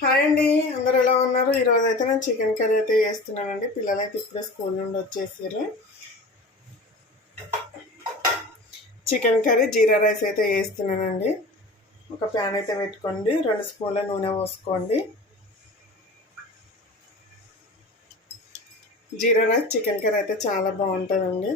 Hi అండి, అందరూ ఎలా ఉన్నారు? ఈరోజు అయితే నేను చికెన్ కర్రీ అయితే చేస్తున్నానండి. పిల్లలైతే ఇప్పుడే స్కూల్ నుండి వచ్చేసారు. చికెన్ కర్రీ జీరా రైస్ అయితే చేస్తున్నానండి. ఒక ప్యాన్ అయితే పెట్టుకోండి, 2 స్పూన్ల నూనె పోసుకోండి. జీరా రైస్ చికెన్ కర్రీ అయితే చాలా బాగుంటుందండి.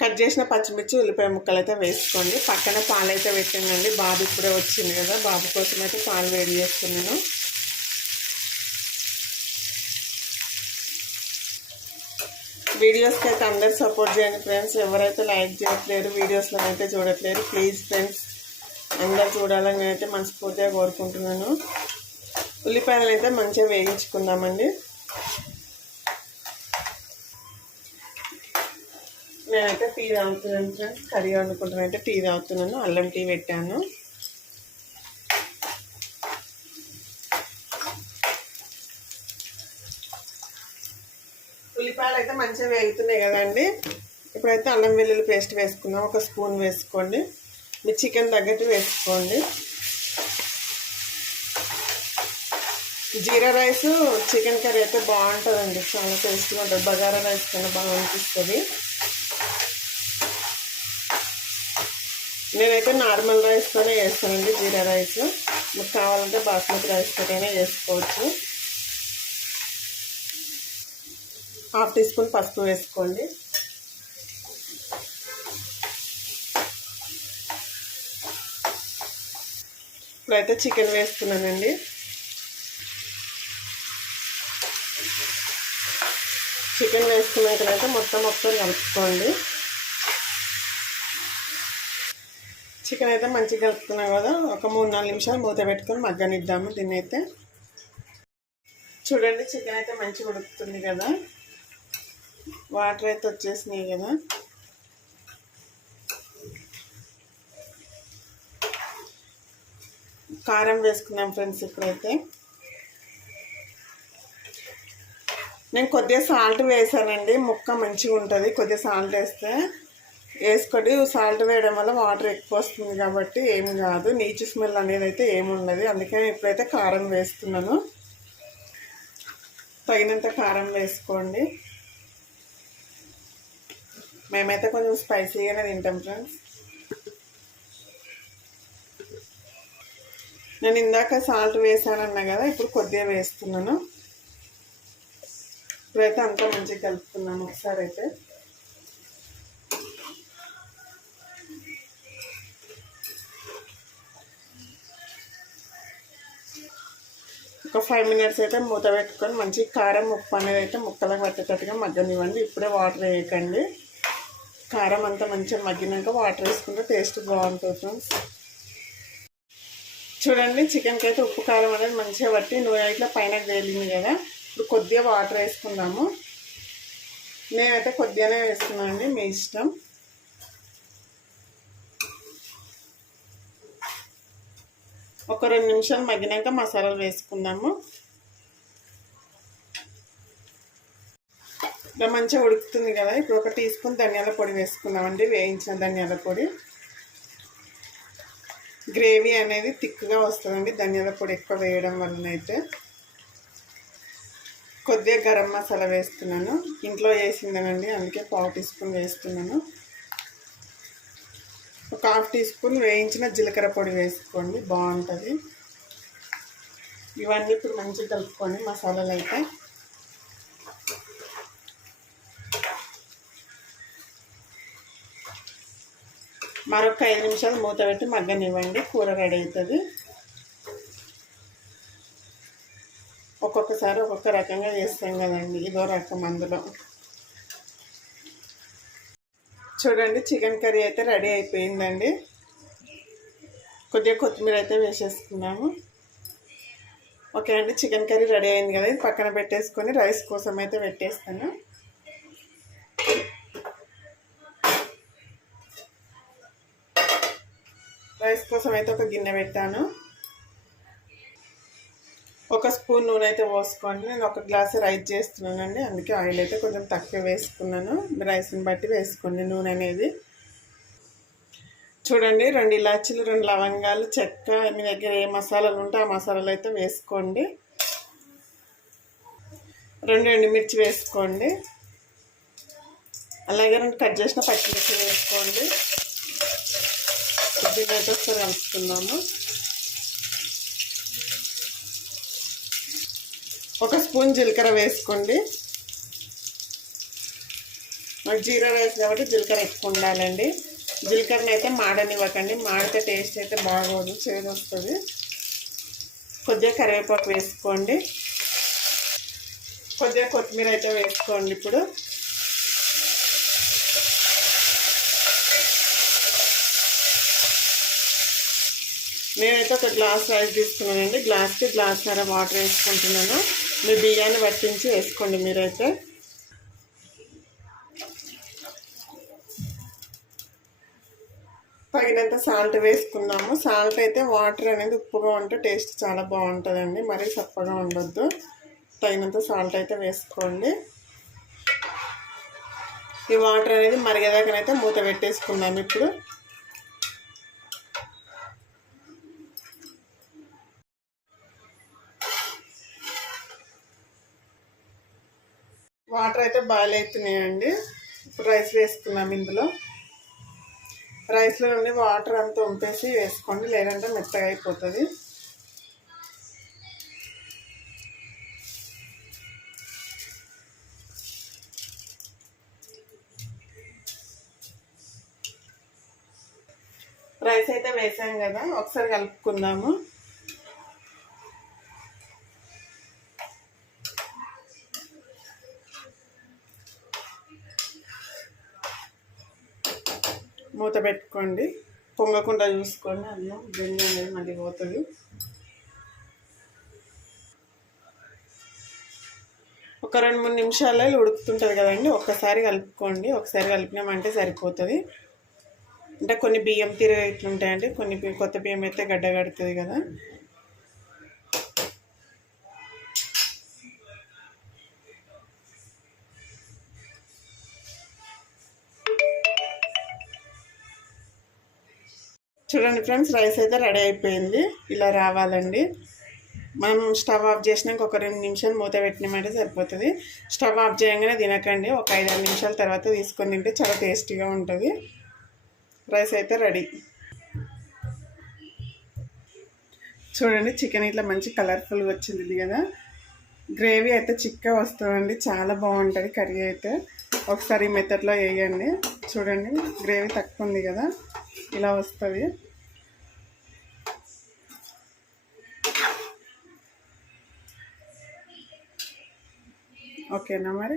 కట్ చేసిన పచ్చిమిర్చి ఉల్లిపాయ ముక్కలు అయితే వేసుకోండి. పక్కన పాలు అయితే పెట్టిందండి. బాబు ఇప్పుడే వచ్చింది కదా, బాబు కోసం అయితే పాలు వేడి చేస్తున్నాను. వీడియోస్కి అయితే అందరు సపోర్ట్ చేయండి ఫ్రెండ్స్. ఎవరైతే లైక్ చేయట్లేరు, వీడియోస్లో అయితే చూడట్లేరు, ప్లీజ్ ఫ్రెండ్స్ అందరు చూడాలని నేనైతే మనస్ఫూర్తిగా కోరుకుంటున్నాను. ఉల్లిపాయలు అయితే మంచిగా వేయించుకుందామండి. నేనైతే టీ తాగుతున్నాను ఫ్రెండ్స్. కర్రీ వండుకుంటానైతే టీ తాగుతున్నాను. అల్లం టీ పెట్టాను. ఉల్లిపాయలు అయితే మంచిగా వేగుతున్నాయి కదండి. ఇప్పుడైతే అల్లం వెల్లుల్లి పేస్ట్ వేసుకుందాం. 1 స్పూన్ వేసుకోండి. మీ చికెన్ తగ్గట్టు వేసుకోండి. జీరా రైస్ చికెన్ కర్రీ అయితే బాగుంటుందండి, చాలా టేస్ట్గా ఉంటుంది. బగారా రైస్ కన్నా బాగా అనిపిస్తుంది. నేనైతే నార్మల్ రైస్తోనే చేస్తానండి జీరా రైస్. మీకు కావాలంటే బాస్మతి రైస్ తోటైనా చేసుకోవచ్చు. 1/2 టీ స్పూన్ పసుపు వేసుకోండి. ఇప్పుడైతే చికెన్ వేస్తున్నానండి. చికెన్ వేసుకున్నాకనైతే మొత్తం ఒకసారి కలుపుకోండి. చికెన్ అయితే మంచిగా కలుపుతున్నాం కదా, ఒక 3-4 నిమిషాలు మూత పెట్టుకొని మగ్గనిద్దాము దీన్ని అయితే. చూడండి, చికెన్ అయితే మంచిగా ఉడుకుతుంది కదా, వాటర్ అయితే వచ్చేసినాయి కదా. కారం వేసుకున్నాం ఫ్రెండ్స్. ఇప్పుడైతే నేను కొద్దిగా సాల్ట్ వేసానండి, ముక్క మంచిగా ఉంటుంది. కొద్దిగా సాల్ట్ వేసుకోండి. సాల్ట్ వేయడం వల్ల వాటర్ ఎక్కువ వస్తుంది కాబట్టి ఏమి కాదు, నీచు స్మెల్ అనేది అయితే ఏమి ఉండదు. అందుకని ఇప్పుడైతే కారం వేస్తున్నాను. తగినంత కారం వేసుకోండి. మేమైతే కొంచెం స్పైసీగానే తింటాం ఫ్రెండ్స్. నేను ఇందాక సాల్ట్ వేసానన్నా కదా, ఇప్పుడు కొద్దిగా వేస్తున్నాను. ఇప్పుడైతే అంతా మంచిగా కలుపుతున్నాను ఒకసారి అయితే. ఒక 5 మినిట్స్ అయితే మూత పెట్టుకొని మంచి కారం ఉప్పు అనేది అయితే ముక్కలకు పట్టేటట్టుగా మగ్గనివ్వండి. ఇప్పుడే వాటర్ వేయకండి. కారం అంతా మంచిగా మగ్గినాక వాటర్ వేసుకుంటే టేస్ట్ బాగుంటుంది ఫ్రెండ్స్. చూడండి, చికెన్కి అయితే ఉప్పు కారం అనేది మంచిగా పట్టి నూనె ఇట్లా పైన వేలింది కదా. ఇప్పుడు కొద్దిగా వాటర్ వేసుకుందాము. నేనైతే కొద్దిగానే వేస్తున్నాను అండి, మీ ఇష్టం. ఒక 2 నిమిషాలు మగ్గినాక మసాలాలు వేసుకుందాము. ఇలా మంచిగా ఉడుకుతుంది కదా. ఇప్పుడు 1 టీ స్పూన్ ధనియాల పొడి వేసుకుందామండి, వేయించిన ధనియాల పొడి. గ్రేవీ అనేది థిక్గా వస్తుందండి ధనియాల పొడి ఎక్కువ వేయడం వలనైతే. కొద్దిగా గరం మసాలా వేస్తున్నాను, ఇంట్లో వేసిందేనండి, అందుకే 1/2 టీ స్పూన్ వేస్తున్నాను. ఒక 1/2 టీ స్పూన్ వేయించిన జీలకర్ర పొడి వేసుకోండి, బాగుంటుంది. ఇవన్నీ ఇప్పుడు మంచిగా కలుపుకోండి మసాలాలు అయితే. మరొక 5 నిమిషాలు మూత పెట్టి మగ్గనివ్వండి, కూర రెడీ అవుతుంది. ఒక్కొక్కసారి ఒక్కొక్క రకంగా చేస్తాం కదండి, ఇదో రకం అందులో. చూడండి, చికెన్ కర్రీ అయితే రెడీ అయిపోయిందండి. కొద్దిగా కొత్తిమీర అయితే వేసేసుకున్నాము. ఓకే అండి, చికెన్ కర్రీ రెడీ అయింది కదా. ఇది పక్కన పెట్టేసుకొని రైస్ కోసం అయితే పెట్టేస్తాను. రైస్ కోసం అయితే ఒక గిన్నె పెట్టాను. 1 స్పూన్ నూనె అయితే పోసుకోండి. నేను 1 గ్లాస్ రైస్ చేస్తున్నానండి, అందుకే ఆయిల్ అయితే కొంచెం తక్కువ వేసుకున్నాను. రైస్ని బట్టి వేసుకోండి నూనె అనేది. చూడండి 2 ఇలాచీలు, 2 లవంగాలు, చెక్క, మీ దగ్గర ఏ మసాలాలు ఉంటే ఆ మసాలాలు అయితే వేసుకోండి. 2 ఎండుమిర్చి వేసుకోండి. అలాగే 2 కట్ చేసిన పచ్చిమిర్చి వేసుకోండి. కొద్దిగా అయితే ఒకసారి కలుపుతున్నాము. 1 స్పూన్ జీలకర్ర వేసుకోండి. జీరా రైస్ కాబట్టి జీలకర్ర ఎక్కువ ఉండాలండి. జీలకర్రని అయితే మాడనివ్వకండి, మాడితే టేస్ట్ అయితే బాగోదు, చేదు వస్తుంది. కొద్దిగా కరివేపాకు వేసుకోండి. కొద్దిగా కొత్తిమీర అయితే వేసుకోండి. ఇప్పుడు నేనైతే 1 గ్లాస్ రైస్ తీసుకున్నానండి. గ్లాస్కి గ్లాస్న్నర వాటర్ వేసుకుంటున్నాను. మీ బియ్యాన్ని పట్టించి వేసుకోండి మీరైతే. తగినంత సాల్ట్ వేసుకున్నాము. సాల్ట్ అయితే వాటర్ అనేది ఉప్పుగా ఉంటే టేస్ట్ చాలా బాగుంటుందండి, మరీ చప్పగా ఉండొద్దు. తగినంత సాల్ట్ అయితే వేసుకోండి. ఈ వాటర్ అనేది మరిగేదాకనైతే మూత పెట్టేసుకుందాం. ఇప్పుడు వాటర్ అయితే బాయిల్ అవుతున్నాయండి. ఇప్పుడు రైస్ వేసుకున్నాం. ఇందులో రైస్లో నుండి వాటర్ అంతా ఉంపేసి వేసుకోండి, లేదంటే మెత్తగా అయిపోతుంది. రైస్ అయితే వేసాం కదా, ఒకసారి కలుపుకుందాము. మూత పెట్టుకోండి, పొంగకుండా చూసుకోండి. అన్నం బెండి అనేది మళ్ళీ పోతుంది. ఒక 2-3 నిమిషాల్లో ఉడుకుతుంటుంది కదండి, ఒక్కసారి కలుపుకోండి. ఒకసారి కలిపినామంటే సరిపోతుంది. అంటే కొన్ని బియ్యం తిరిగి ఇట్లుంటాయండి, కొన్ని కొత్త బియ్యం అయితే గడ్డ కడుతుంది కదా. చూడండి ఫ్రెండ్స్, రైస్ అయితే రెడీ అయిపోయింది. ఇలా రావాలండి. మనం స్టవ్ ఆఫ్ చేసినాక ఒక 2 నిమిషాలు మూత పెట్టినామంటే సరిపోతుంది. స్టవ్ ఆఫ్ చేయగానే తినకండి, ఒక 5-6 నిమిషాల తర్వాత తీసుకొని తింటే చాలా టేస్టీగా ఉంటుంది. రైస్ అయితే రెడీ. చూడండి, చికెన్ ఇట్లా మంచి కలర్ఫుల్గా వచ్చింది కదా. గ్రేవీ అయితే చిక్కగా వస్తుందండి, చాలా బాగుంటుంది కర్రీ అయితే. ఒకసారి ఈ మెథడ్లో వేయండి. చూడండి, గ్రేవీ తక్కువ ఉంది కదా, ఇలా వస్తుంది. ఓకేనా మరి.